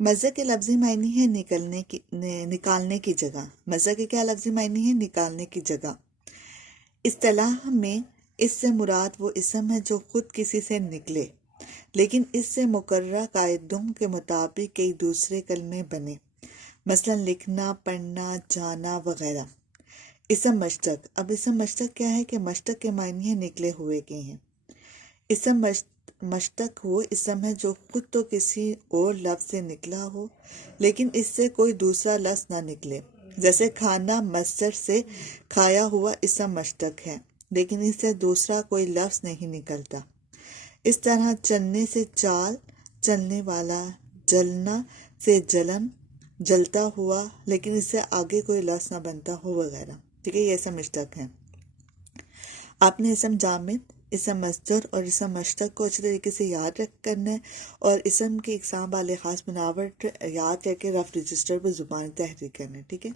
مزہ کے لفظی معنی ہے نکالنے کی جگہ۔ مزہ کے کیا لفظی معنی ہے؟ نکالنے کی جگہ۔ اصطلاح میں اس سے مراد وہ اسم ہے جو خود کسی سے نکلے، لیکن اس سے مقررہ قاعدوں کے مطابق کئی دوسرے کلمے بنے، مثلا لکھنا، پڑھنا، جانا وغیرہ۔ اسم مشتق۔ اب اسم مشتق کیا ہے کہ مشتق کے معنی ہے نکلے ہوئے کے ہیں۔ اسم مشتق وہ اسم ہے جو خود تو کسی اور لفظ سے نکلا ہو لیکن اس سے کوئی دوسرا لفظ نہ نکلے، جیسے کھانا مصدر سے کھایا ہوا اسم مشتق ہے لیکن اس سے دوسرا کوئی لفظ نہیں نکلتا۔ اس طرح چلنے سے چال، چلنے والا، جلنا سے جلن، جلتا ہوا، لیکن اس سے آگے کوئی لفظ نہ بنتا ہو وغیرہ۔ ٹھیک ہے، یہ اسم مشتق ہے۔ آپ نے اسم جامد، اسم مصدر اور اسم مشتق کو اچھے طریقے سے یاد رکھ کرنا ہے، اور اسم کی اقسام والے خاص بناوٹ یاد کر کے رف رجسٹر پر زبان تحریر کرنا ہے۔ ٹھیک ہے۔